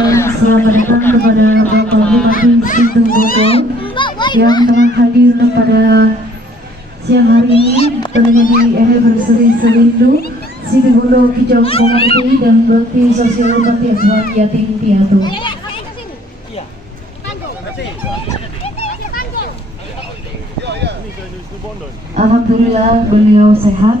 Selamat datang kepada Bapak Bupati Situbondo yang telah hadir pada siang hari ini, tentunya di anniversary Sewindu Situbondo Kijang Community dan Bakti Sosial Panti Asuhan Yatim Piatu. Alhamdulillah beliau sehat.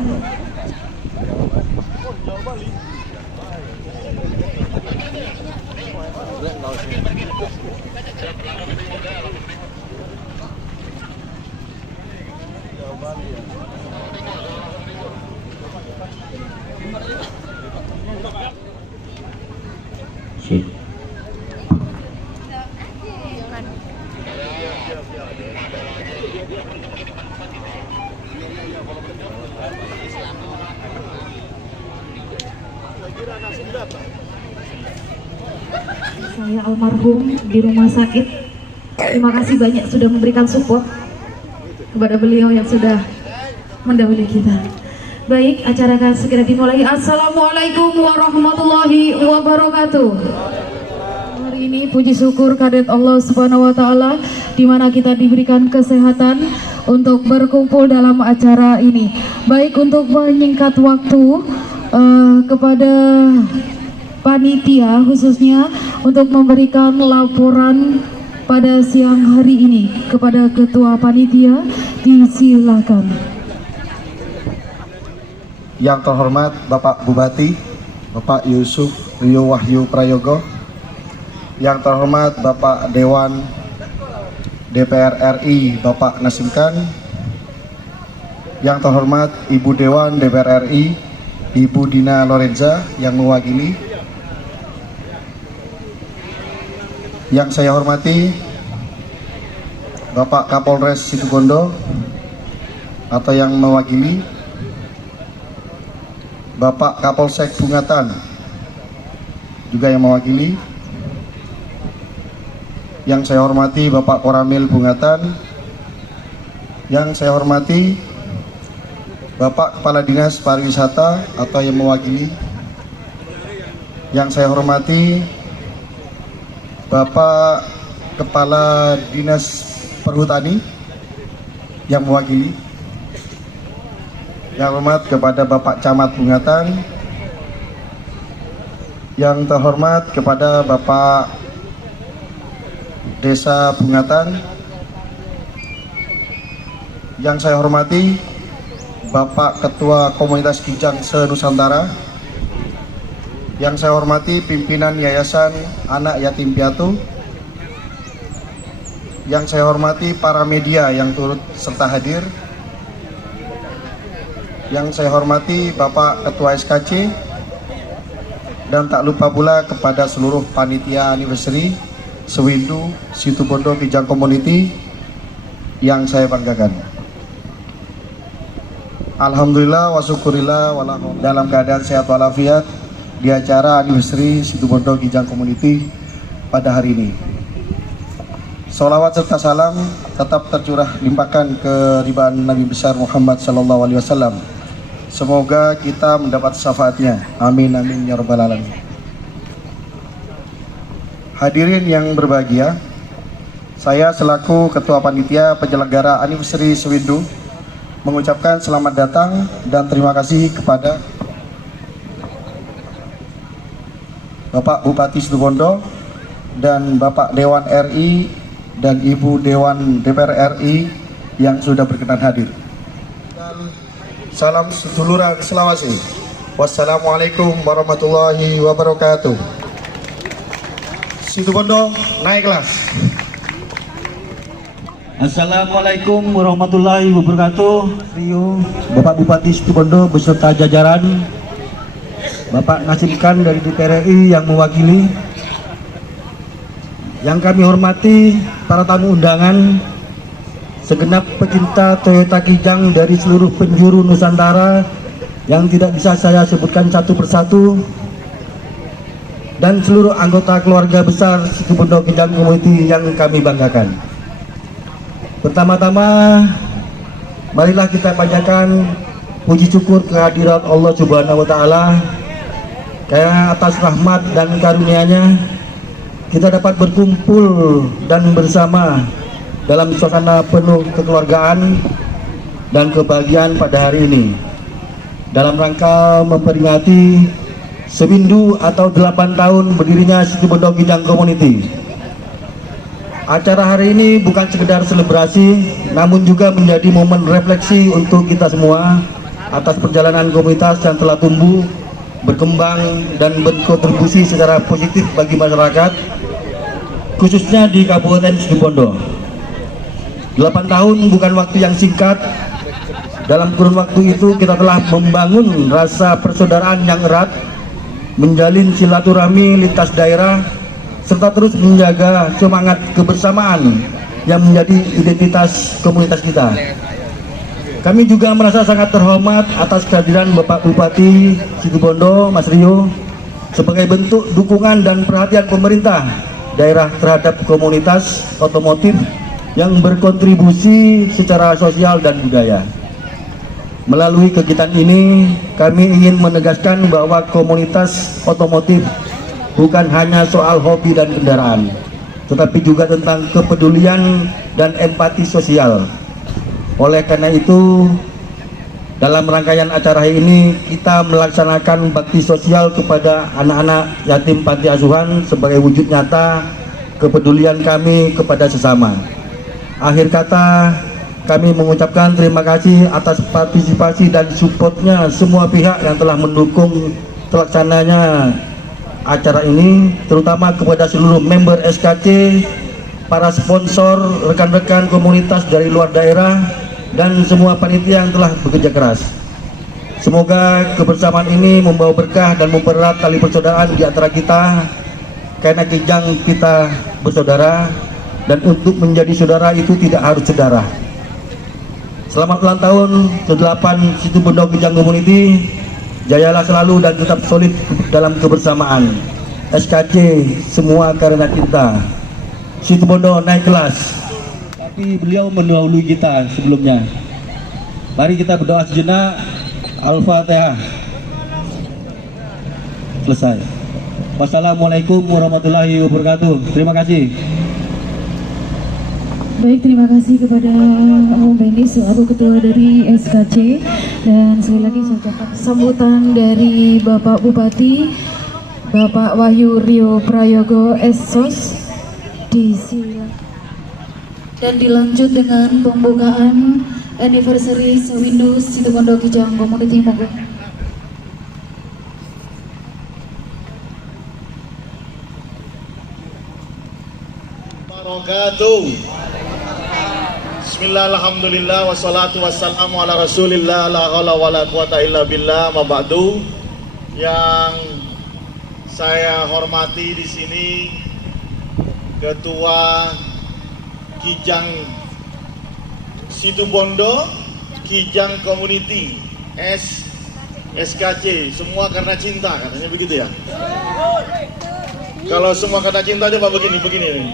Saya almarhum di rumah sakit. Terima kasih banyak sudah memberikan support kepada beliau yang sudah mendahului kita. Baik, acara akan segera dimulai. Assalamualaikum warahmatullahi wabarakatuh. Hari ini puji syukur kehadirat Allah Subhanahu wa taala di mana kita diberikan kesehatan untuk berkumpul dalam acara ini. Baik, untuk menyingkat waktu kepada panitia khususnya untuk memberikan laporan pada siang hari ini kepada ketua panitia, disilakan. Yang terhormat Bapak Bupati, Bapak Yusuf Rio Wahyu Prayogo. Yang terhormat Bapak Dewan DPR RI Bapak Nasim Khan. Yang terhormat Ibu Dewan DPR RI Ibu Dina Lorenza yang mewakili. Yang saya hormati Bapak Kapolres Situbondo atau yang mewakili, Bapak Kapolsek Bungatan juga yang mewakili. Yang saya hormati Bapak Koramil Bungatan. Yang saya hormati Bapak Kepala Dinas Pariwisata atau yang mewakili. Yang saya hormati Bapak Kepala Dinas Perhutani yang mewakili. Yang hormat kepada Bapak Camat Bungatan. Yang terhormat kepada Bapak Desa Bungatan. Yang saya hormati Bapak Ketua Komunitas Kijang se-Nusantara. Yang saya hormati pimpinan Yayasan Anak Yatim Piatu. Yang saya hormati para media yang turut serta hadir. Yang saya hormati Bapak Ketua SKC. Dan tak lupa pula kepada seluruh panitia anniversary Sewindu Situbondo Kijang Community yang saya banggakan. Alhamdulillah wa syukurillah dalam keadaan sehat walafiat di acara anniversary Situbondo Kijang Community pada hari ini. Sholawat serta salam tetap tercurah limpahkan ke ribaan Nabi besar Muhammad SAW. Semoga kita mendapat syafaatnya. Amin amin ya rabbal alamin. Hadirin yang berbahagia, saya selaku Ketua Panitia Penyelenggara Anniversary Sewindu mengucapkan selamat datang dan terima kasih kepada Bapak Bupati Situbondo dan Bapak Dewan RI dan Ibu Dewan DPR RI yang sudah berkenan hadir. Salam seduluran Selawasi. Wassalamualaikum warahmatullahi wabarakatuh. Situbondo naik kelas. Assalamualaikum warahmatullahi wabarakatuh. Rio, Bapak Bupati Situbondo beserta jajaran, Bapak Nasim Khan dari DPR RI yang mewakili, yang kami hormati para tamu undangan, segenap pecinta Toyota Kijang dari seluruh penjuru Nusantara yang tidak bisa saya sebutkan satu persatu, dan seluruh anggota keluarga besar Situbondo Kijang Community yang kami banggakan. Pertama-tama, marilah kita panjatkan puji syukur kehadirat Allah Subhanahu wa taala atas rahmat dan karunia-Nya kita dapat berkumpul dan bersama dalam suasana penuh kekeluargaan dan kebahagiaan pada hari ini dalam rangka memperingati sewindu atau 8 tahun berdirinya Situbondo Kijang Community. Acara hari ini bukan sekedar selebrasi, namun juga menjadi momen refleksi untuk kita semua atas perjalanan komunitas yang telah tumbuh, berkembang, dan berkontribusi secara positif bagi masyarakat, khususnya di Kabupaten Situbondo. 8 tahun bukan waktu yang singkat. Dalam kurun waktu itu kita telah membangun rasa persaudaraan yang erat, menjalin silaturahmi lintas daerah, serta terus menjaga semangat kebersamaan yang menjadi identitas komunitas kita. Kami juga merasa sangat terhormat atas kehadiran Bapak Bupati Situbondo, Mas Rio, sebagai bentuk dukungan dan perhatian pemerintah daerah terhadap komunitas otomotif yang berkontribusi secara sosial dan budaya. Melalui kegiatan ini, kami ingin menegaskan bahwa komunitas otomotif bukan hanya soal hobi dan kendaraan, tetapi juga tentang kepedulian dan empati sosial. Oleh karena itu, dalam rangkaian acara ini kita melaksanakan bakti sosial kepada anak-anak yatim panti asuhan sebagai wujud nyata kepedulian kami kepada sesama. Akhir kata, kami mengucapkan terima kasih atas partisipasi dan supportnya semua pihak yang telah mendukung terlaksananya acara ini, terutama kepada seluruh member SKC, para sponsor, rekan-rekan komunitas dari luar daerah, dan semua panitia yang telah bekerja keras. Semoga kebersamaan ini membawa berkah dan mempererat tali persaudaraan di antara kita, karena Kijang kita bersaudara, dan untuk menjadi saudara itu tidak harus sedarah. Selamat ulang tahun ke-8 Situbondo Kijang Community. Jayalah selalu dan tetap solid dalam kebersamaan. SKC semua karena kita. Situbondo naik kelas. Tapi beliau mendahului kita sebelumnya. Mari kita berdoa sejenak. Al-Fatihah. Selesai. Wassalamualaikum warahmatullahi wabarakatuh. Terima kasih. Baik, terima kasih kepada Om Benny selaku ketua dari SKC, dan sekali lagi saya ucapkan sambutan dari Bapak Bupati, Bapak Wahyu Rio Prayogo SSOS di sini, dan dilanjut dengan pembukaan anniversary sewindu Situbondo Kijang Community. Monggo. Wabarakatuh. Bismillah, alhamdulillah, wassalatu wassalamu ala rasulillah, la haula wa la quwata illa billah, ma ba'du. Yang saya hormati di sini Ketua Kijang Situbondo Kijang Community SKC, semua karena cinta, katanya begitu ya. Kalau semua kata cinta coba begini nih.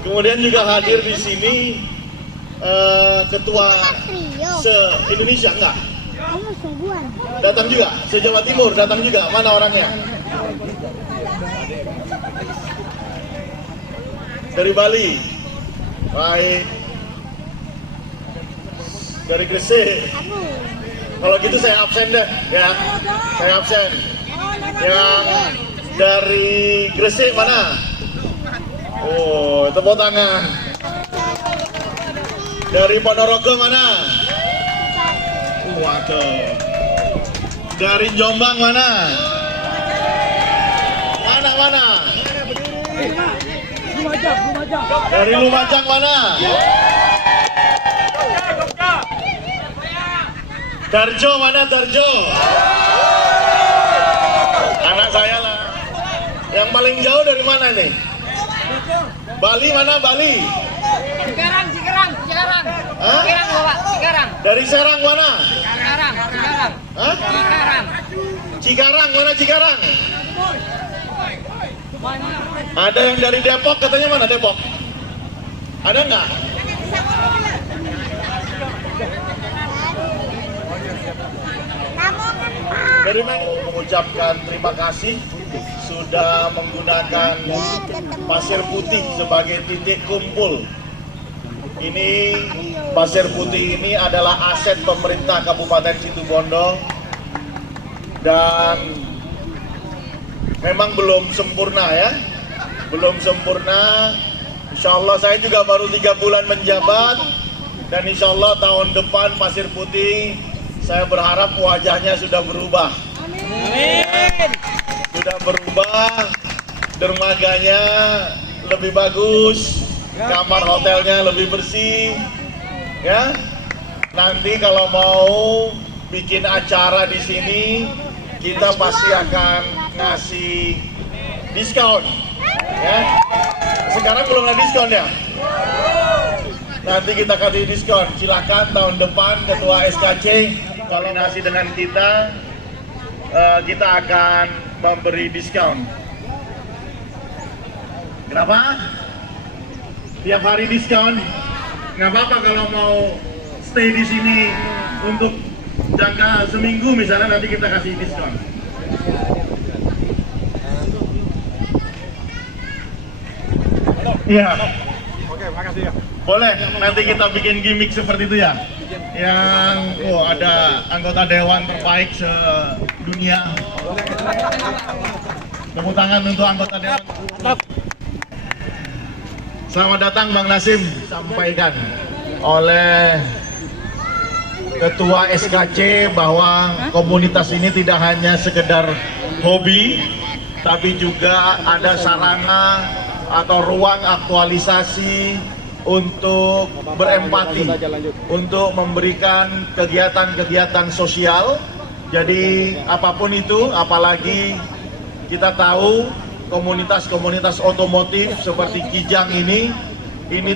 Kemudian juga hadir di sini ketua se-Indonesia enggak? Datang juga, se-Jawa Timur datang juga. Mana orangnya? Dari Bali. Baik. Dari Gresik. Kalau gitu saya absen deh, ya. Saya absen. Yang dari Gresik mana? Oh, tepuk tangan. Dari Ponorogo mana? Waduh. Dari Jombang mana? Mana? Dari Lumajang mana? Darjo mana? Darjo. Anak saya lah. Yang paling jauh dari mana nih? Bali mana? Bali? Cikarang. Hah? Cikarang, Bapak. Cikarang. Dari Serang mana? Cikarang. Hah? Cikarang mana? Cikarang? Ada yang dari Depok, katanya mana Depok? Ada nggak? Lamongan, Pak. Dari mengucapkan terima kasih sudah menggunakan pasir putih sebagai titik kumpul. Ini pasir putih ini adalah aset pemerintah Kabupaten Situbondo dan memang belum sempurna ya, belum sempurna. Insya Allah saya juga baru 3 bulan menjabat dan insya Allah tahun depan pasir putih saya berharap wajahnya sudah berubah. Amin. Sudah berubah, dermaganya lebih bagus, kamar hotelnya lebih bersih, ya. Nanti kalau mau bikin acara di sini, kita pasti akan ngasih diskon, ya. Sekarang belum ada diskon ya. Nanti kita kasih diskon. Silakan tahun depan Ketua SKC koordinasi dengan kita akan memberi diskon. Kenapa? Tiap hari diskon. Nggak apa-apa kalau mau stay di sini untuk jangka seminggu misalnya, nanti kita kasih diskon. Iya. Oke, makasih ya. Boleh, nanti kita bikin gimmick seperti itu ya. Yang ada anggota dewan terbaik sedunia. Tepuk tangan untuk anggota dewan. Selamat datang Bang Nasim, sampaikan oleh Ketua SKC bahwa komunitas ini tidak hanya sekedar hobi, tapi juga ada sarana atau ruang aktualisasi untuk berempati, untuk memberikan kegiatan-kegiatan sosial. Jadi apapun itu, apalagi kita tahu komunitas-komunitas otomotif seperti Kijang ini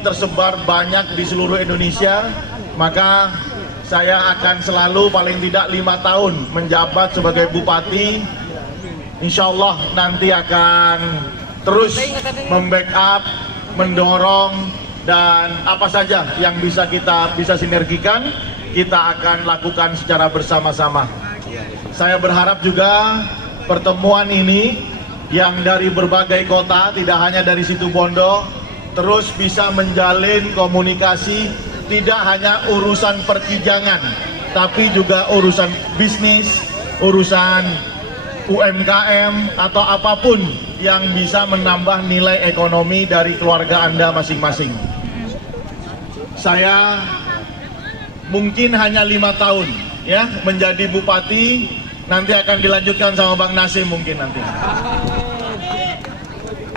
tersebar banyak di seluruh Indonesia, maka saya akan selalu paling tidak 5 tahun menjabat sebagai bupati. Insya Allah nanti akan terus membackup, mendorong, dan apa saja yang kita bisa sinergikan, kita akan lakukan secara bersama-sama. Saya berharap juga pertemuan ini yang dari berbagai kota, tidak hanya dari Situbondo, terus bisa menjalin komunikasi, tidak hanya urusan perkijangan, tapi juga urusan bisnis, urusan UMKM, atau apapun yang bisa menambah nilai ekonomi dari keluarga Anda masing-masing. Saya mungkin hanya 5 tahun ya menjadi bupati, nanti akan dilanjutkan sama Bang Nasim mungkin nanti.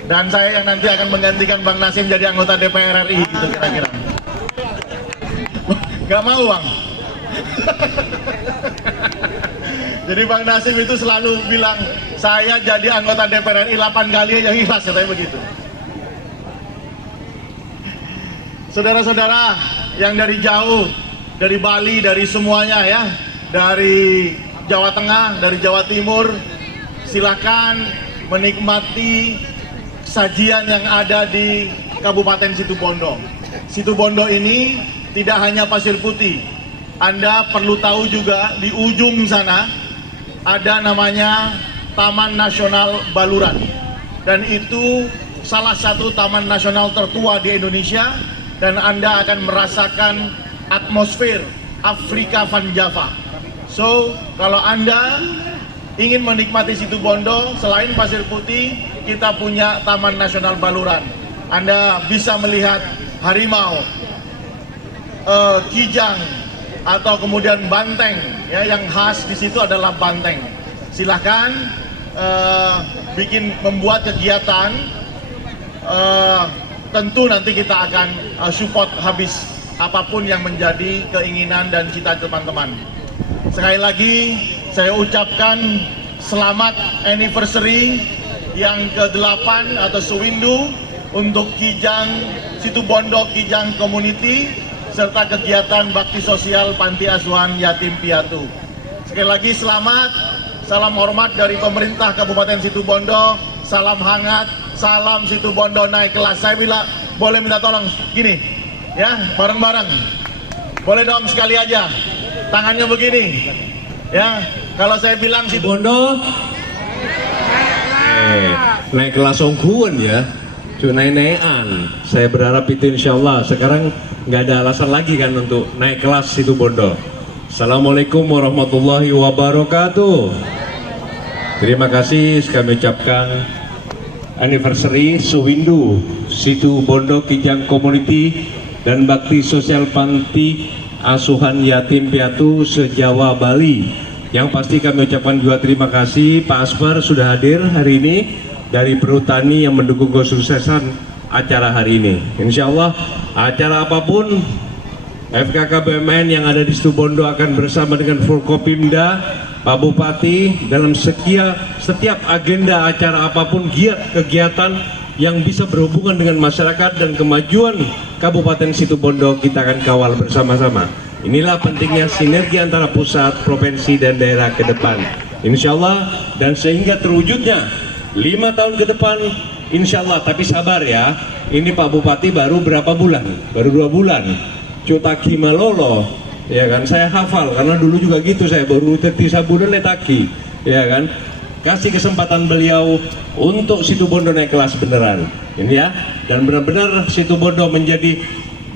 Dan saya yang nanti akan menggantikan Bang Nasim jadi anggota DPR RI gitu kira-kira. Gak mau Bang. Jadi Bang Nasim itu selalu bilang, saya jadi anggota DPR RI 8 kali yang ikhlas, katanya begitu. Saudara-saudara yang dari jauh, dari Bali, dari semuanya ya, dari Jawa Tengah, dari Jawa Timur, silakan menikmati sajian yang ada di Kabupaten Situbondo. Situbondo ini tidak hanya pasir putih. Anda perlu tahu juga di ujung sana ada namanya Taman Nasional Baluran, dan itu salah satu taman nasional tertua di Indonesia, dan Anda akan merasakan atmosfer Afrika Van Java. So, kalau Anda ingin menikmati Situbondo, selain pasir putih, kita punya Taman Nasional Baluran. Anda bisa melihat harimau, kijang, atau kemudian banteng, ya, yang khas di situ adalah banteng. Silahkan membuat kegiatan, tentu nanti kita akan support habis apapun yang menjadi keinginan dan cita teman-teman. Sekali lagi saya ucapkan selamat anniversary yang ke-8 atau Sewindu untuk Kijang Situbondo Kijang Community, serta kegiatan bakti sosial Panti Asuhan Yatim Piatu. Sekali lagi selamat, salam hormat dari pemerintah Kabupaten Situbondo, salam hangat, salam Situbondo naik kelas. Saya boleh minta tolong gini, ya, bareng-bareng. Boleh dong sekali aja, tangannya begini, ya. Kalau saya bilang situ Bondo naik kelas ongkuan ya, cuma naik-naikan. Saya berharap itu insya Allah sekarang nggak ada alasan lagi kan untuk naik kelas situ Bondo. Assalamualaikum warahmatullahi wabarakatuh. Terima kasih kami ucapkan anniversary Suwindu Situ Bondo Kijang Community dan Bakti Sosial Panti Asuhan Yatim Piatu se-Jawa Bali. Yang pasti kami ucapkan juga terima kasih Pak Asper sudah hadir hari ini dari Perhutani yang mendukung kesuksesan acara hari ini. Insya Allah acara apapun FKK BUMN yang ada di Situ Bondo akan bersama dengan Forkopimda, Pak Bupati dalam setiap agenda acara apapun, giat kegiatan yang bisa berhubungan dengan masyarakat dan kemajuan Kabupaten Situ Bondo kita akan kawal bersama-sama. Inilah pentingnya sinergi antara pusat, provinsi, dan daerah ke depan. Insya Allah dan sehingga terwujudnya 5 tahun ke depan, insya Allah. Tapi sabar ya, ini Pak Bupati baru berapa bulan? Baru 2 bulan. Cutaki Malolo, ya kan? Saya hafal karena dulu juga gitu, saya baru teti sabunan letaki, ya kan? Kasih kesempatan beliau untuk Situ Bondo naik kelas beneran, ini ya. Dan benar-benar Situ Bondo menjadi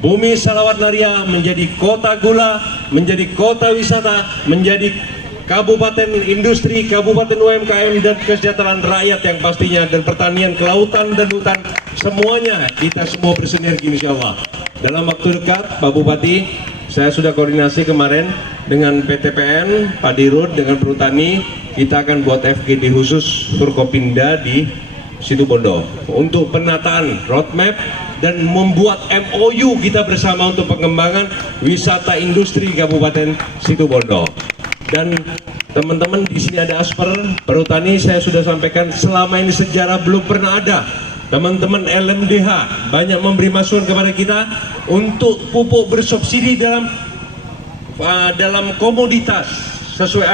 bumi salawat naria, menjadi kota gula, menjadi kota wisata, menjadi kabupaten industri, kabupaten UMKM dan kesejahteraan rakyat yang pastinya, dan pertanian, kelautan dan hutan, semuanya kita semua bersinergi insya Allah. Dalam waktu dekat Pak Bupati, saya sudah koordinasi kemarin dengan PTPN, Pak Dirut, dengan Perhutani, kita akan buat FGD khusus Forkopimda di Situ Bondo untuk penataan roadmap dan membuat MOU kita bersama untuk pengembangan wisata industri Kabupaten Situ Bondo. Dan teman-teman di sini ada Asper, Perhutani, saya sudah sampaikan selama ini sejarah belum pernah ada. Teman-teman LMDH banyak memberi masukan kepada kita untuk pupuk bersubsidi dalam komoditas sesuai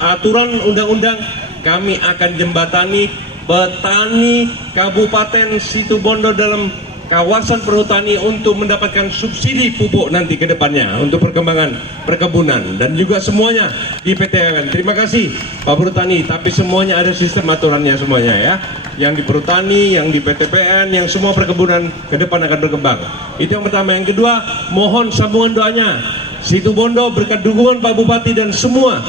aturan undang-undang. Kami akan jembatani petani Kabupaten Situ Bondo dalam kawasan perhutani untuk mendapatkan subsidi pupuk nanti ke depannya untuk perkembangan perkebunan dan juga semuanya di PTPN. Terima kasih Pak Perhutani, tapi semuanya ada sistem aturannya semuanya ya. Yang di perhutani, yang di PTPN, yang semua perkebunan ke depan akan berkembang. Itu yang pertama. Yang kedua, mohon sambungan doanya. Situ Bondo berkat dukungan Pak Bupati dan semua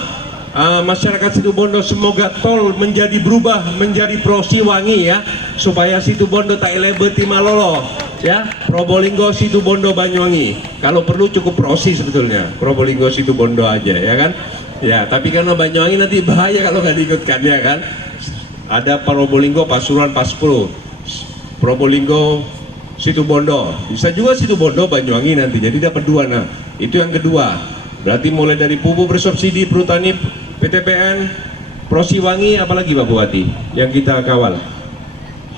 masyarakat Situ Bondo, semoga tol berubah menjadi Prosiwangi ya, supaya Situ Bondo tak elebeti Malolo ya, Probolinggo, Situ Bondo, Banyuwangi. Kalau perlu cukup Prosi sebetulnya, Probolinggo, Situ Bondo aja ya kan ya, tapi karena Banyuwangi nanti bahaya kalau nggak diikutkan ya kan. Ada Probolinggo, Pasuruan, Paspro, Probolinggo, Situ Bondo, bisa juga Situ Bondo, Banyuwangi nanti, jadi dapat 2. Nah itu yang kedua. Berarti mulai dari pupuk bersubsidi, perhutani, PTPN, Prosiwangi, apalagi Pak Bupati yang kita kawal.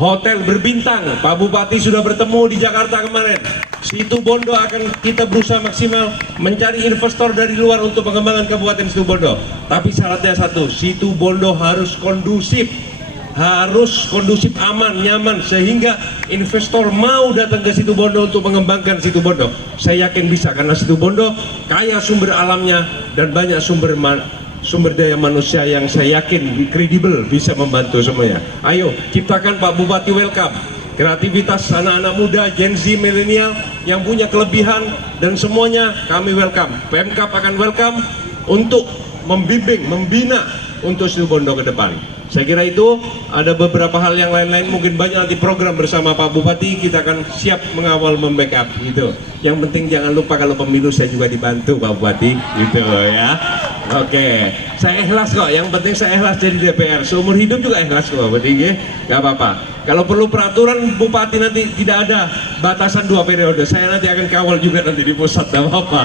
Hotel berbintang, Pak Bupati sudah bertemu di Jakarta kemarin. Situ Bondo akan kita berusaha maksimal mencari investor dari luar untuk pengembangan Kabupaten Situ Bondo. Tapi syaratnya satu, Situ Bondo harus kondusif, aman, nyaman, sehingga investor mau datang ke Situ Bondo untuk mengembangkan Situ Bondo. Saya yakin bisa, karena Situ Bondo kaya sumber alamnya dan banyak sumber daya manusia yang saya yakin kredibel bisa membantu semuanya. Ayo ciptakan Pak Bupati welcome kreativitas anak-anak muda, Gen Z, milenial yang punya kelebihan, dan semuanya kami welcome. Pemkab akan welcome untuk membimbing, membina untuk Situ Bondo ke depan. Saya kira itu. Ada beberapa hal yang lain-lain, mungkin banyak nanti program bersama Pak Bupati, kita akan siap mengawal, membackup gitu. Yang penting jangan lupa kalau pemilu saya juga dibantu Pak Bupati gitu ya. Oke, saya ikhlas kok, yang penting saya ikhlas jadi DPR, seumur hidup juga ikhlas kok Pak Bupati, gak apa-apa. Kalau perlu peraturan Bupati nanti tidak ada batasan 2 periode, saya nanti akan kawal juga nanti di pusat, gak apa-apa.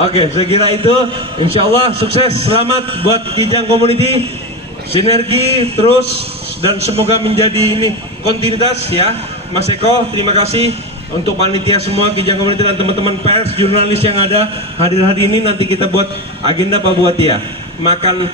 Oke, saya kira itu. Insya Allah sukses, selamat buat Kijang Community, sinergi terus, dan semoga menjadi ini kontinuitas ya. Mas Eko, terima kasih untuk panitia semua Kijang Community dan teman-teman pers, jurnalis yang ada hadir hari ini. Nanti kita buat agenda Pak Bupati ya, makan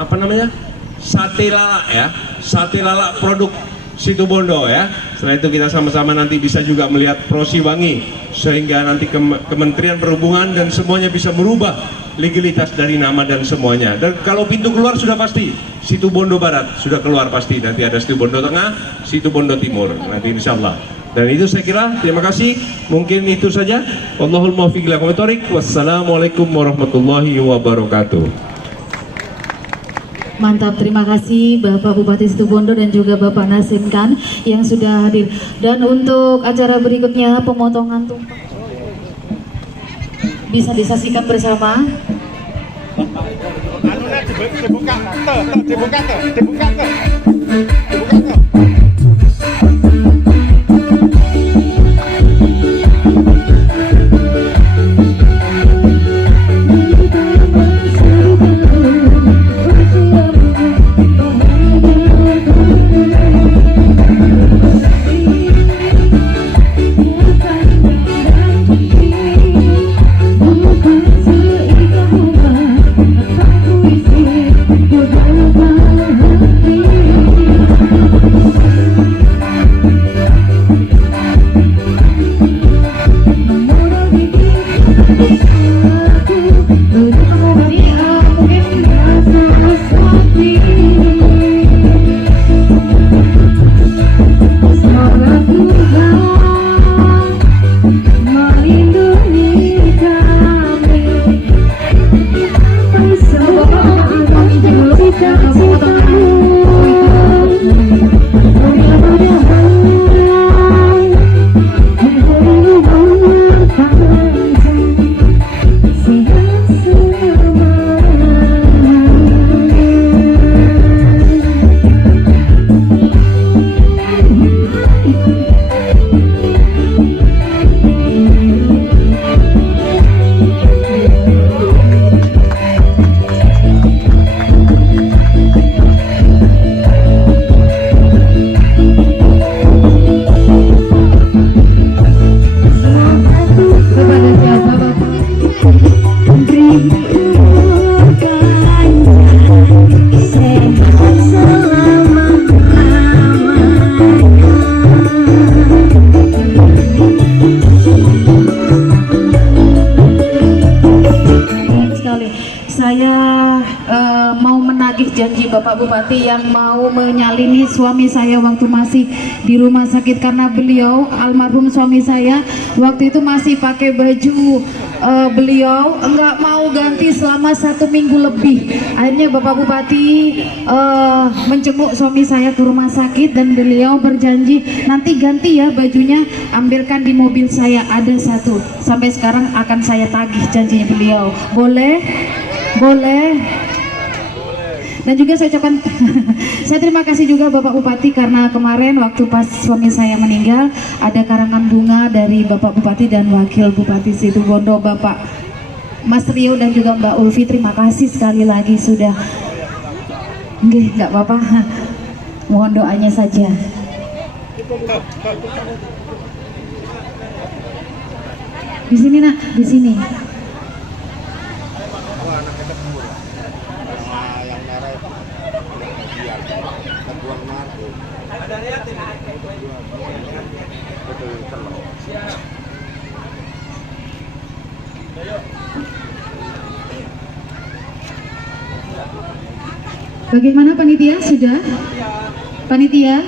apa namanya, sate lala ya, sate lala produk Situ Bondo ya. Setelah itu kita sama-sama nanti bisa juga melihat Prosiwangi, sehingga nanti Kementerian Perhubungan dan semuanya bisa merubah legalitas dari nama dan semuanya. Dan kalau pintu keluar sudah pasti Situbondo Barat sudah keluar pasti, nanti ada Situbondo Tengah, Situbondo Timur nanti insya Allah. Dan itu saya kira, terima kasih, mungkin itu saja. Wallahul muwaffiq ila aqwamit thoriq. Wassalamualaikum warahmatullahi wabarakatuh. Mantap, terima kasih Bapak Bupati Situbondo dan juga Bapak Nasim Khan yang sudah hadir. Dan untuk acara berikutnya pemotongan tumpeng bisa disaksikan bersama. Janji Bapak Bupati yang mau menyalini suami saya waktu masih di rumah sakit, karena beliau almarhum suami saya waktu itu masih pakai baju beliau enggak mau ganti selama 1 minggu lebih. Akhirnya Bapak Bupati menjenguk suami saya ke rumah sakit dan beliau berjanji nanti ganti ya bajunya, ambilkan di mobil saya ada 1. Sampai sekarang akan saya tagih janjinya beliau. Boleh? Boleh. Dan juga saya ucapkan saya terima kasih juga Bapak Bupati, karena kemarin waktu pas suami saya meninggal ada karangan bunga dari Bapak Bupati dan Wakil Bupati Situbondo Bapak Mas Rio dan juga Mbak Ulfi. Terima kasih sekali lagi sudah. Nggak apa-apa. Mohon doanya saja. Di sini nak, di sini. Bagaimana panitia? Sudah? Panitia?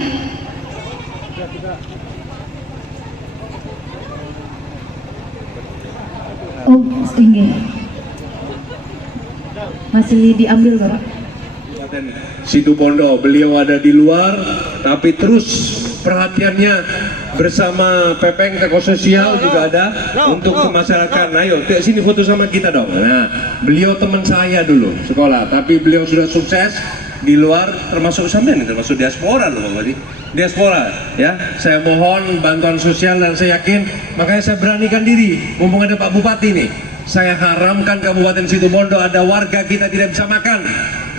Oh, tinggi. Masih diambil, Bapak. Situbondo, beliau ada di luar, tapi terus perhatiannya bersama Pepeng Teko Sosial juga ada untuk kemasyarakatan. Ayo, sini foto sama kita dong. Nah, beliau teman saya dulu sekolah, tapi beliau sudah sukses di luar, termasuk sampean, termasuk diaspora loh, Pak Bupati. Diaspora, ya. Saya mohon bantuan sosial dan saya yakin, makanya saya beranikan diri, mumpung ada Pak Bupati nih. Saya haramkan Kabupaten Situbondo ada warga kita tidak bisa makan,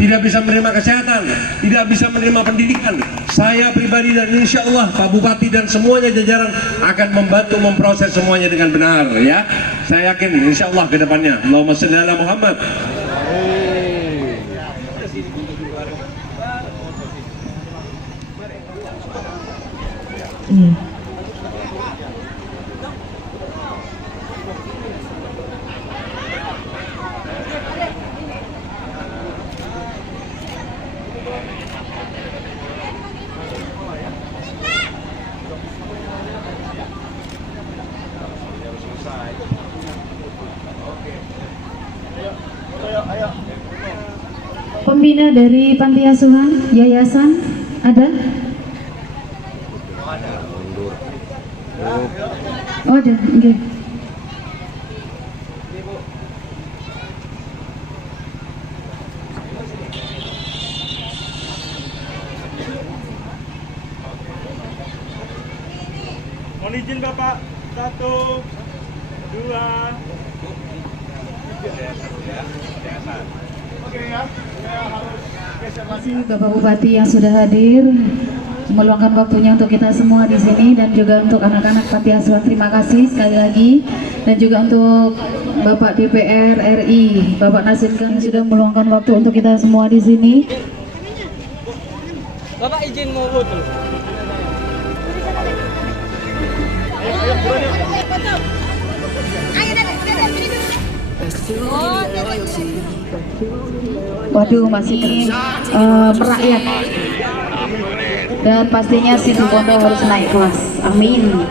tidak bisa menerima kesehatan, tidak bisa menerima pendidikan. Saya pribadi dan insya Allah Pak Bupati dan semuanya jajaran akan membantu memproses semuanya dengan benar, ya. Saya yakin insya Allah ke depannya. Allahumma shalli ala Muhammad. selanjutnya dari Panti Asuhan Yayasan ada? Oh, ada. Oke. Mohon izin Bapak, 1, 2. Terima kasih Bapak Bupati yang sudah hadir, meluangkan waktunya untuk kita semua di sini, dan juga untuk anak-anak Panti Asuhan. Terima kasih sekali lagi, dan juga untuk Bapak DPR RI, Bapak Nasim Khan, sudah meluangkan waktu untuk kita semua di sini. Bapak izin mau foto. Waduh, masih merakyat, dan pastinya Situbondo harus naik kelas. Amin.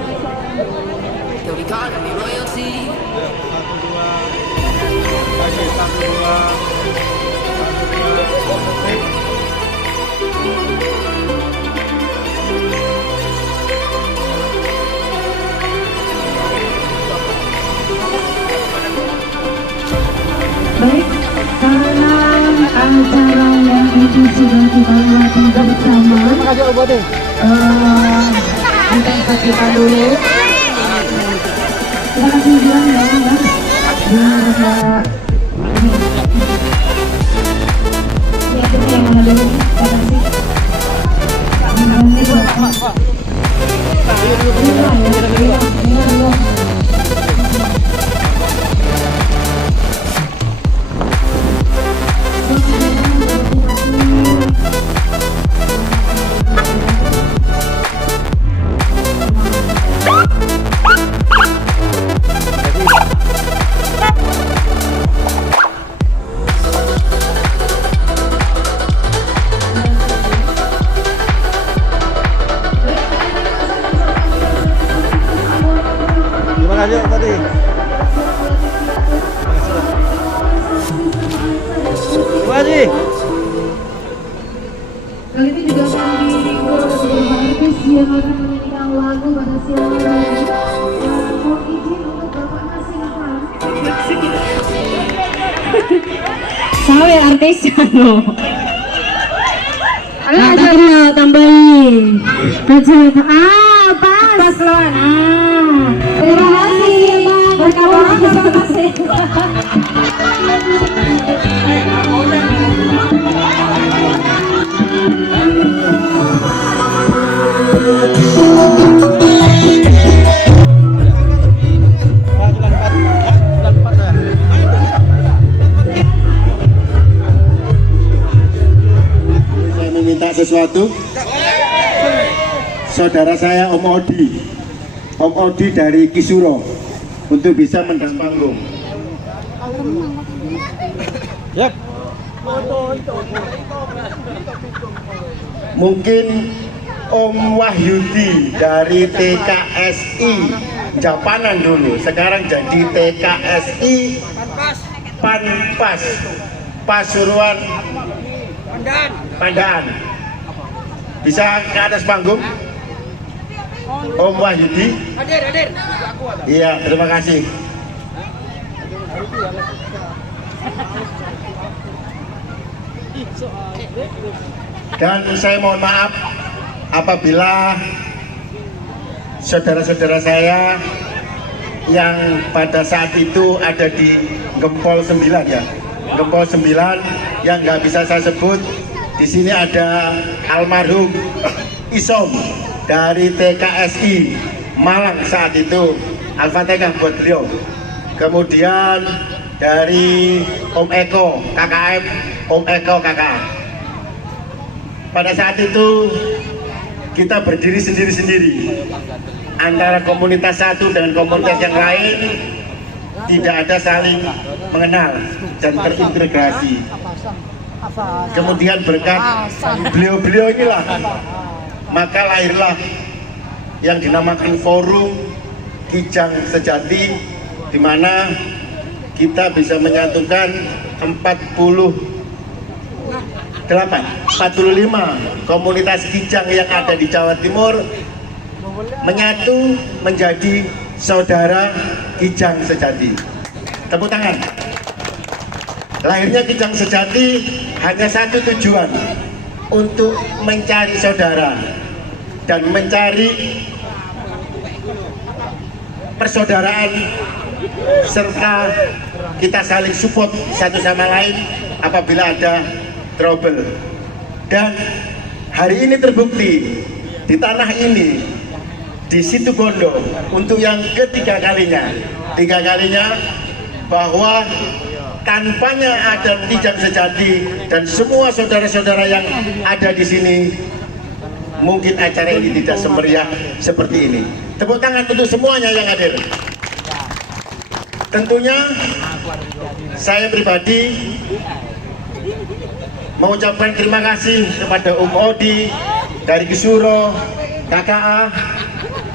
Baik, karena acara yang itu sudah kita lewati bersama, kita saksikan dulu. Terima kasih Juan ya, yang menghadiri. Terima kasih Pak Bupati. Terima kasih. Kali ini juga akan diiringi oleh beberapa artis yang akan menyanyikan lagu pada siang hari ini. Mohon izin untuk Bapak Nasim Khan. Sawe artis lo. Ayo lo tambahin. Aja pas lo. Terima kasih Bang. Berkawan terima kasih. Saya meminta sesuatu. Saudara saya Om Odi dari Kisuro untuk bisa mendampingi panggung. Yap. Mungkin Om Wahyudi dari TKSI Japanan dulu, sekarang jadi TKSI Panpas Pasuruan Pandaan. Bisa ke atas panggung? Om Wahyudi. Hadir. Iya, terima kasih. Dan saya mohon maaf apabila saudara-saudara saya yang pada saat itu ada di Gempol 9 ya, Gempol 9 yang nggak bisa saya sebut. Di sini ada almarhum Isom dari TKSI Malang saat itu, Al-Fatihah buat beliau. Kemudian dari Om Eko KKM, Om Eko KKM. Pada saat itu kita berdiri sendiri-sendiri antara komunitas satu dengan komunitas yang lain, tidak ada saling mengenal dan terintegrasi. Kemudian berkat beliau-beliau inilah maka lahirlah yang dinamakan Forum Kijang Sejati, di mana kita bisa menyatukan 40 45 komunitas Kijang yang ada di Jawa Timur menyatu menjadi saudara Kijang sejati. Tepuk tangan. Lahirnya Kijang sejati hanya satu tujuan, untuk mencari saudara dan mencari persaudaraan, serta kita saling support satu sama lain apabila ada trouble. Dan hari ini terbukti di tanah ini, di Situbondo, untuk yang ketiga kalinya bahwa tanpanya ada Kijang sejati dan semua saudara-saudara yang ada di sini, mungkin acara ini tidak semeriah seperti ini. Tepuk tangan untuk semuanya yang hadir. Tentunya saya pribadi mengucapkan terima kasih kepada Odi dari Kisuro, KKA,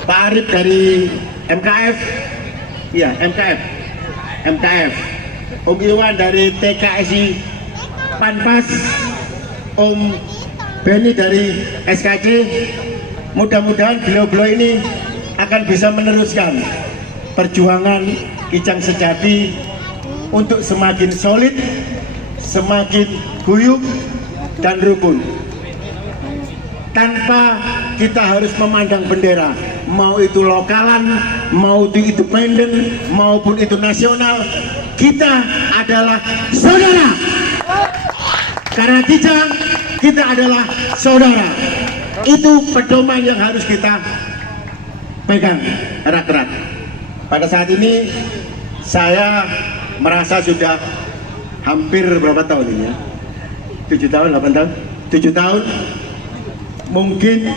Pak Arif dari MKF, iya MKF, Om Iwan dari TKSI Panpas, Om Beni dari SKJ. Mudah-mudahan beliau-beliau ini akan bisa meneruskan perjuangan Kijang sejati untuk semakin solid, semakin guyup dan rukun. Tanpa kita harus memandang bendera, mau itu lokalan, mau itu independen, maupun itu nasional, kita adalah saudara. Karena Kijang, kita adalah saudara. Itu pedoman yang harus kita pegang erat-erat. Pada saat ini saya merasa sudah hampir berapa tahun ini ya? 7 tahun, 8 tahun? 7 tahun. Mungkin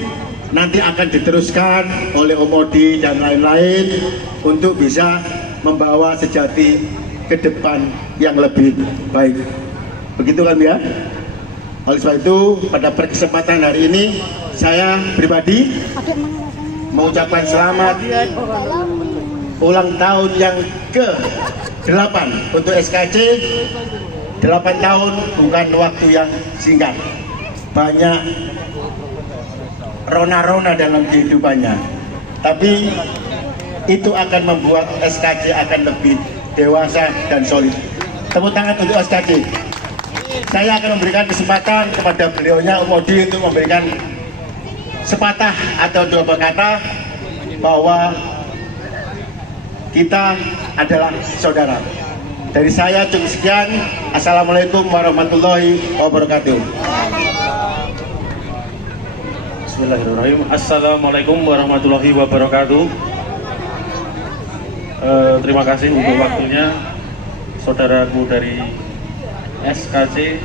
nanti akan diteruskan oleh Om Odi dan lain-lain untuk bisa membawa sejati ke depan yang lebih baik. Begitu kan ya? Oleh sebab itu, pada kesempatan hari ini saya pribadi mengucapkan selamat ulang tahun yang ke-8 untuk SKJ. 8 tahun bukan waktu yang singkat. Banyak rona-rona dalam kehidupannya, tapi itu akan membuat SKJ akan lebih dewasa dan solid. Tepuk tangan untuk SKJ. Saya akan memberikan kesempatan kepada beliaunya Om Odi untuk memberikan sepatah atau 2 kata bahwa kita adalah saudara. Dari saya cukup sekian. Assalamualaikum warahmatullahi wabarakatuh. Bismillahirrahmanirrahim. Assalamualaikum warahmatullahi wabarakatuh. Terima kasih untuk waktunya saudaraku dari SKJ.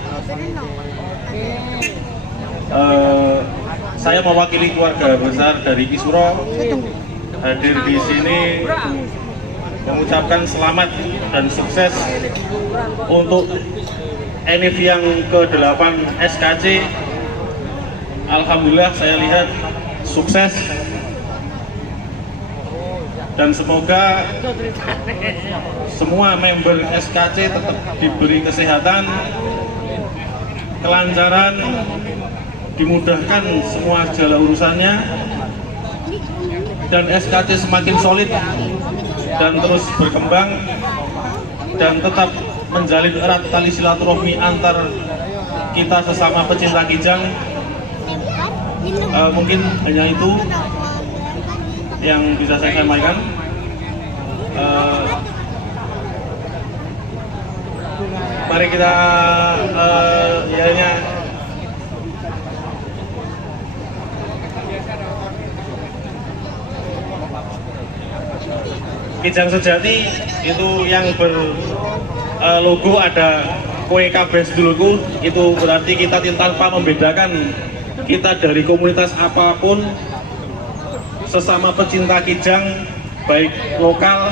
Saya mewakili keluarga besar dari Kisuro hadir di sini mengucapkan selamat dan sukses untuk NIF yang ke-8 SKJ. Alhamdulillah saya lihat sukses dan semoga semua member SKJ tetap diberi kesehatan, kelancaran, dimudahkan semua segala urusannya, dan SKJ semakin solid dan terus berkembang dan tetap menjalin erat tali silaturahmi antar kita sesama pecinta Kijang. Mungkin hanya itu yang bisa saya sampaikan. Mari kita Kijang sejati itu yang berlogo ada kue kabes duluku, itu berarti kita tanpa membedakan kita dari komunitas apapun, sesama pecinta Kijang, baik lokal,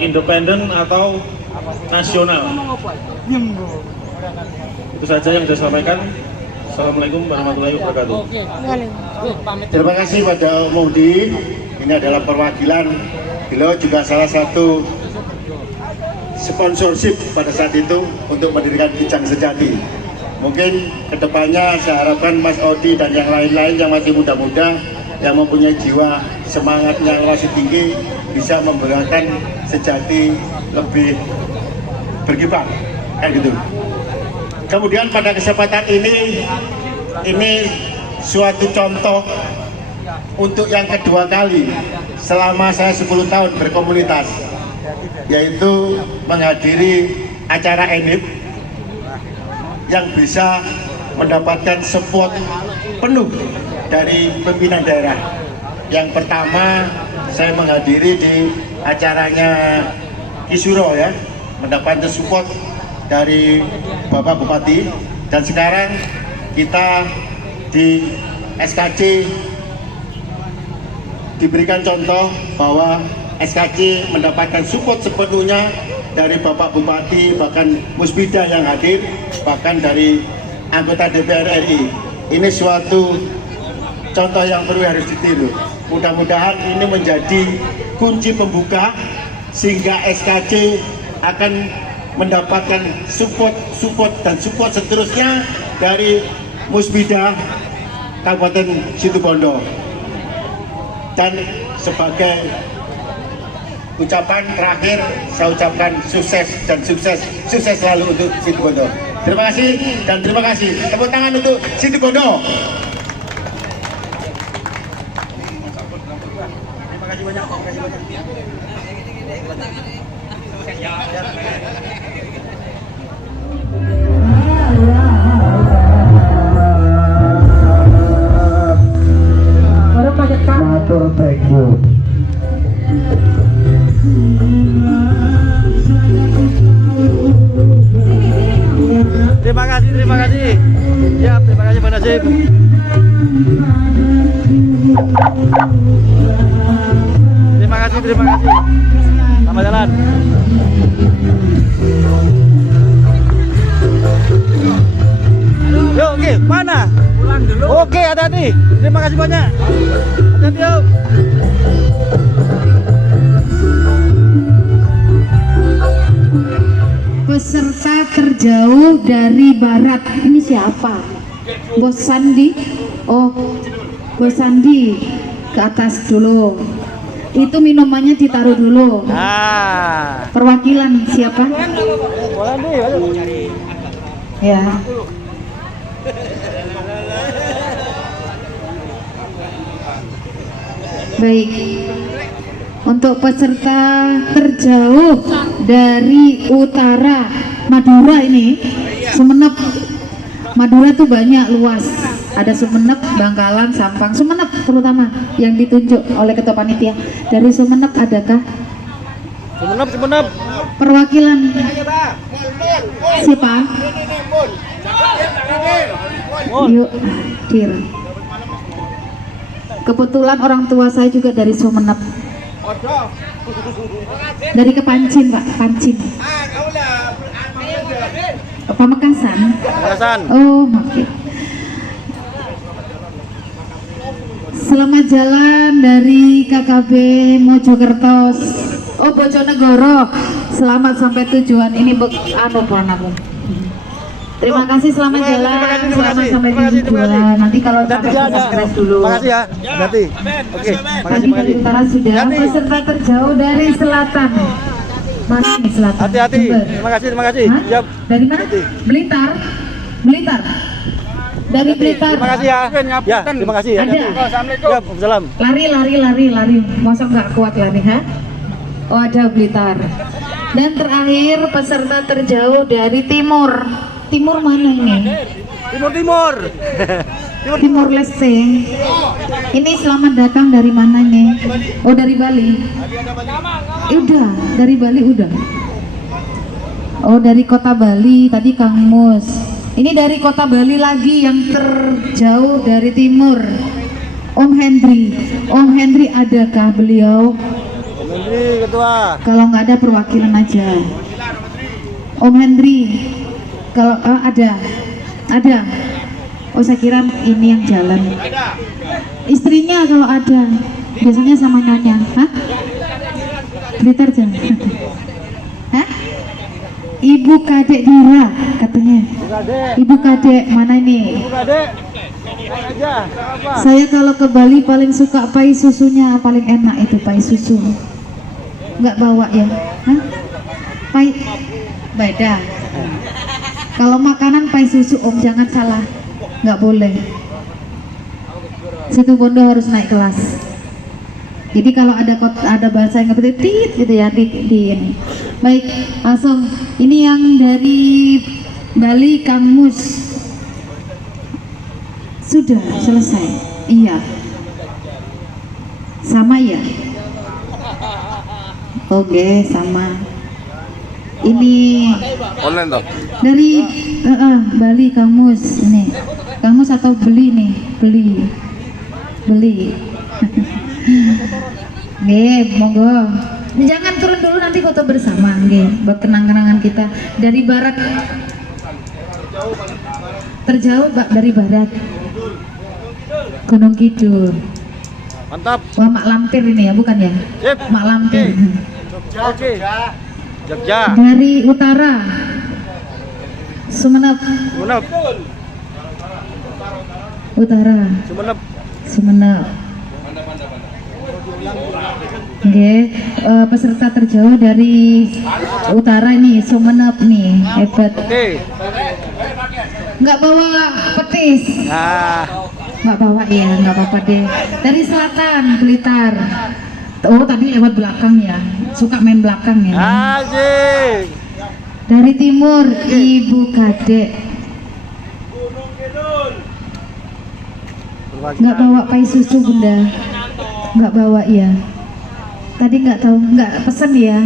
independen atau nasional. Itu saja yang saya sampaikan. Assalamualaikum warahmatullahi wabarakatuh. Terima kasih pada Om Odi. Ini adalah perwakilan. Beliau juga salah satu sponsorship pada saat itu untuk mendirikan Kijang sejati. Mungkin kedepannya saya harapkan Mas Odi dan yang lain-lain yang masih muda-muda, yang mempunyai jiwa semangat yang masih tinggi, bisa memberikan sejati lebih berkibar, kayak gitu. Kemudian pada kesempatan ini suatu contoh untuk yang kedua kali selama saya 10 tahun berkomunitas, yaitu menghadiri acara ENIP yang bisa mendapatkan support penuh dari pimpinan daerah. Yang pertama saya menghadiri di acaranya Kisuro ya, mendapatkan support dari Bapak Bupati, dan sekarang kita di SKC diberikan contoh bahwa SKC mendapatkan support sepenuhnya dari Bapak Bupati, bahkan Musbida yang hadir, bahkan dari anggota DPR RI. Ini suatu contoh yang perlu harus ditiru. Mudah-mudahan ini menjadi kunci pembuka sehingga SKC akan mendapatkan support seterusnya dari Musbida Kabupaten Situbondo. Dan sebagai ucapan terakhir, saya ucapkan sukses selalu untuk Situbondo. Terima kasih dan terima kasih. Tepuk tangan untuk Situbondo. Terima kasih banyak. Thank you. Terima kasih. Ya, terima kasih Pak Nasib. Terima kasih. Selamat jalan. Yuk, oke, mana? Pulang dulu. Oke, hati-hati. Terima kasih banyak. Hati-hati, yuk. Peserta terjauh dari barat, ini siapa? Bos Sandi? Oh, Bos Sandi, ke atas dulu. Itu minumannya ditaruh dulu. Perwakilan siapa? Ya. Baik. Untuk peserta terjauh dari utara Madura ini, Sumenep. Madura tuh banyak, luas. Ada Sumenep, Bangkalan, Sampang, Sumenep terutama yang ditunjuk oleh ketua panitia. Dari Sumenep adakah? Sumenep. Perwakilan siapa? Yuk, Dir. Kebetulan orang tua saya juga dari Sumenep. Dari Kepancin, Pak, Pancin. Pamekasan. Oh, oke. Selamat jalan dari KKB Mojokerto. Oh, Bojonegoro. Selamat sampai tujuan. Ini Puranamu. Terima kasih, selamat jalan. Selamat sampai tujuan. Nanti kalau capek kita stres dulu. Makasih ya. Hati. Oke. Tadi dari utara sudah. Peserta terjauh dari selatan. Mana nih selatan? Hati-hati. Terima kasih. Siap. Dari mana? Blitar. Dari Blitar. Terima kasih ya. Ya, terima kasih ya. Ada. Assalamualaikum. Salam. Lari. Masa nggak kuat lari, ha? Oh, ada Blitar. Dan terakhir peserta terjauh dari timur. Timur mana ini? Timur. Timur Leste. Ini selamat datang dari mana nih? Oh, dari Bali. Udah, dari Bali udah. Oh, dari kota Bali tadi Kang Mus. Ini dari kota Bali lagi yang terjauh dari timur. Om Hendri adakah beliau? Om Hendri ketua. Kalau nggak ada perwakilan aja. Om Hendri. Kalau ada. Oh, saya kira ini yang jalan. Istrinya kalau ada, biasanya sama nyonya. Hah? Blitar jangan. Hah? Ibu Kadek Dira katanya. Ibu Kadek mana ini? Saya kalau ke Bali paling suka pai susunya, paling enak itu pai susu. Nggak bawa ya? Hah? Pai beda. Kalau makanan pai susu om, jangan salah, nggak boleh. Situ Bondo harus naik kelas. Jadi kalau ada bahasa yang ngerti tit gitu ya di ini. Baik, langsung ini yang dari Bali Kang Mus. Sudah selesai. Iya. Sama ya? Oke, sama. Ini Online toh? dari Bali Kang Mus ini. Kang Mus atau beli nih? Beli. Nggih, monggo. Jangan turun dulu, nanti foto bersama nggih, buat kenang-kenangan kita dari barat. Terjauh dari barat. Gunung Kidul. Mantap. Wah, Mak Lampir ini ya, bukan ya? Sip. Mak Lampir. Oke. Jogja. Dari utara. Sumenep. Sumenep. Utara. Sumenep. Oke, peserta terjauh dari utara nih, Sumenep nih, hebat. Oke. Nggak bawa petis. Nah, Nggak bawa ya, nggak apa-apa deh. Dari selatan, Blitar. Oh, tadi lewat belakang ya, suka main belakang ya. asik. Dari timur, Ibu Kadek. Nggak bawa pai susu bunda, nggak bawa ya. Tadi nggak tahu, nggak pesen ya.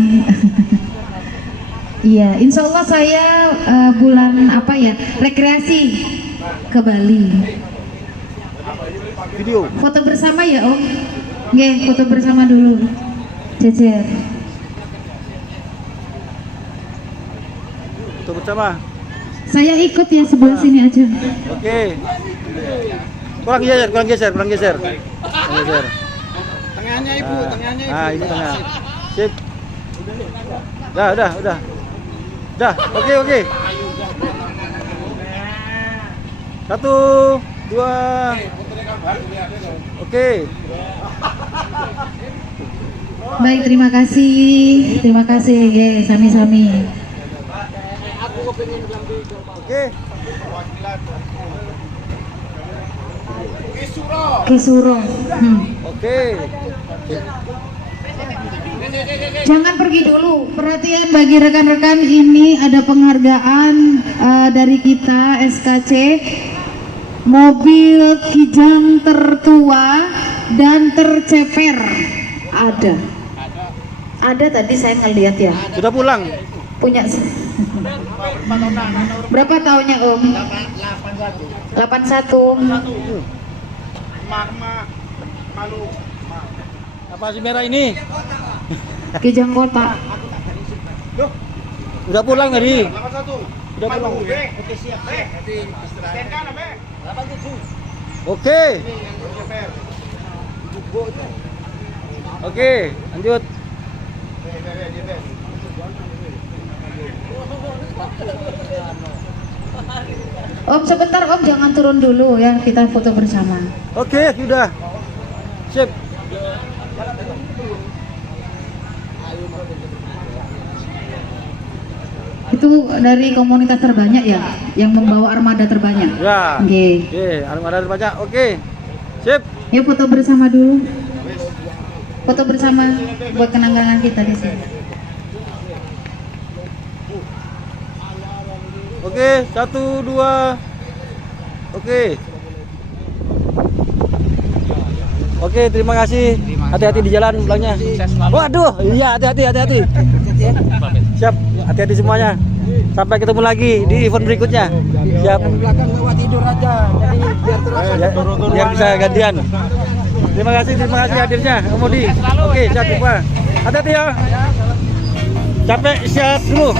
Iya, insya Allah saya bulan apa ya, rekreasi ke Bali. Video. Foto bersama ya Om. Nggih, foto bersama dulu. Jejer. Foto bersama. Saya ikut ya sebelah sini aja. Oke. Kurang geser. Tengahnya Ibu, tengahnya Ibu. Ah, ini tengah. Sip. Udah. Oke. 1, 2. Oke. Baik, terima kasih ya, sami-sami. Oke. Kisuro. Oke. Jangan pergi dulu. Perhatian bagi rekan-rekan, ini ada penghargaan dari kita SKC. Mobil Kijang tertua dan terceper ada tadi saya ngeliat ya. Sudah pulang. Punya berapa tahunnya Om? 81. Apa si merah ini? Kijang Kota. Udah pulang tadi. Udah pulang. Oke. Oke, lanjut. Om sebentar Om, jangan turun dulu ya, kita foto bersama. Oke, sudah. Sip. Itu dari komunitas terbanyak ya, yang membawa armada terbanyak. Ya. Oke. Oke, ada terbaca. Oke. Sip. Ya foto bersama dulu. Foto bersama buat kenang-kenangan kita di sini. Oke, 1, 2. Oke. Oke, terima kasih. Hati-hati di jalan pulangnya. Waduh, iya hati-hati. Siap, hati-hati semuanya. Sampai ketemu lagi di event berikutnya. Siap. Belakang bawa tidur aja. Jadi biar terus biar bisa gantian. Terima kasih hadirnya, Modi. Oke, siap Pak. Hati-hati ya. Capek istirahat dulu.